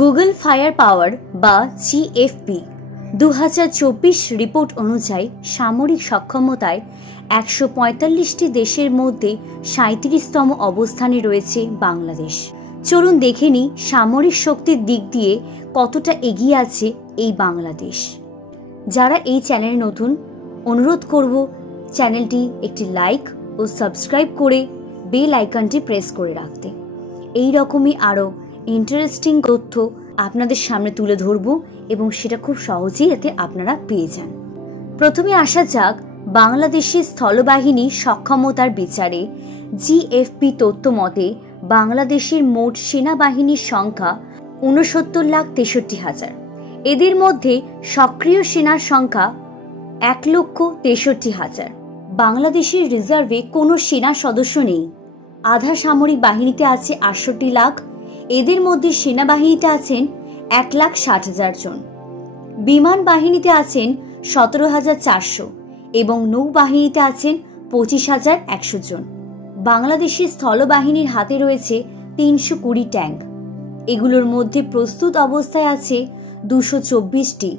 Google fire পাওয়ার বা GFP 2024 report অনুযায়ী সামরিক সক্ষমতায় 145টি দেশের মধ্যে 37তম অবস্থানে রয়েছে বাংলাদেশ। চলুন দেখে নিই সামরিক শক্তির দিক দিয়ে কতটা এগিয়ে আছে এই বাংলাদেশ। যারা এই চ্যানেলে নতুন, অনুরোধ করব চ্যানেলটি একটি লাইক ও সাবস্ক্রাইব করে বেল আইকনটি প্রেস করে রাখতে। এই রকমই আরও ইন্টারেস্টিং তথ্য আপনাদের সামনে তুলে ধরব এবং সেটা খুব সহজেই যাতে আপনারা পেয়ে যান। প্রথমে আসা যাক বাংলাদেশের স্থলবাহিনী সক্ষমতার বিচারে। জিএফপি তথ্য মতে বাংলাদেশের মোট সেনাবাহিনীর সংখ্যা 69,63,000। এদের মধ্যে সক্রিয় সেনার সংখ্যা 1,63,000। বাংলাদেশের রিজার্ভে কোনো সেনা সদস্য নেই। আধা সামরিক বাহিনীতে আছে 68 লাখ। এদের মধ্যে সেনাবাহিনীতে আছেন 1,60,000 জন, বিমান বাহিনীতে আছেন 17,400 এবং নৌবাহিনীতে আছেন 25,100 জন। বাংলাদেশের স্থলবাহিনীর হাতে রয়েছে 320 ট্যাঙ্ক। এগুলোর মধ্যে প্রস্তুত অবস্থায় আছে 224টি।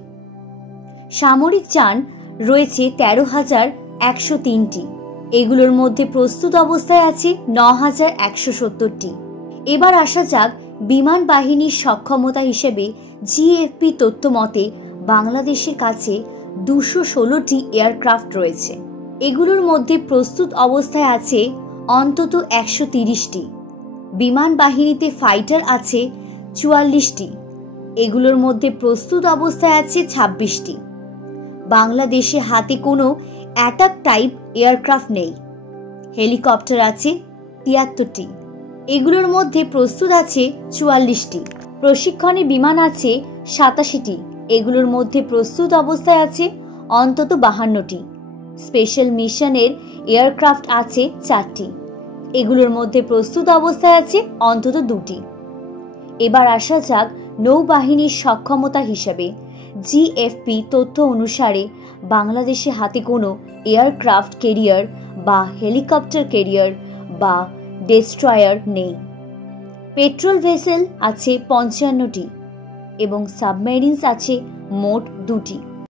সামরিক যান রয়েছে 13,103টি। এগুলোর মধ্যে প্রস্তুত অবস্থায় আছে 9,170টি। এবার আসা যাক বিমান বাহিনীর সক্ষমতা হিসেবে। জিএফপি তথ্য মতে বাংলাদেশের কাছে 216টি এয়ারক্রাফট রয়েছে। এগুলোর মধ্যে প্রস্তুত অবস্থায় আছে অন্তত 130টি। বিমান বাহিনীতে ফাইটার আছে 44টি। এগুলোর মধ্যে প্রস্তুত অবস্থায় আছে 26টি। বাংলাদেশে হাতে কোনো অ্যাটাক টাইপ এয়ারক্রাফট নেই। হেলিকপ্টার আছে 73টি। এগুলোর মধ্যে প্রস্তুত আছে 44টি। প্রশিক্ষণের বিমান আছে 87টি। এগুলোর মধ্যে প্রস্তুত অবস্থায় আছে অন্তত 52টি। স্পেশাল মিশনের এয়ারক্রাফট আছে 4টি। এগুলোর মধ্যে প্রস্তুত অবস্থায় আছে অন্তত 2টি। এবার আসা যাক নৌবাহিনীর সক্ষমতা হিসাবে। জিএফপি তথ্য অনুসারে বাংলাদেশে হাতে কোনো এয়ারক্রাফট ক্যারিয়ার বা হেলিকপ্টার ক্যারিয়ার বা ডেস্ট্রয়ার নেই। পেট্রোল ভেসেল আছে 55টি এবং সাবমেরিনস আছে মোট 2টি।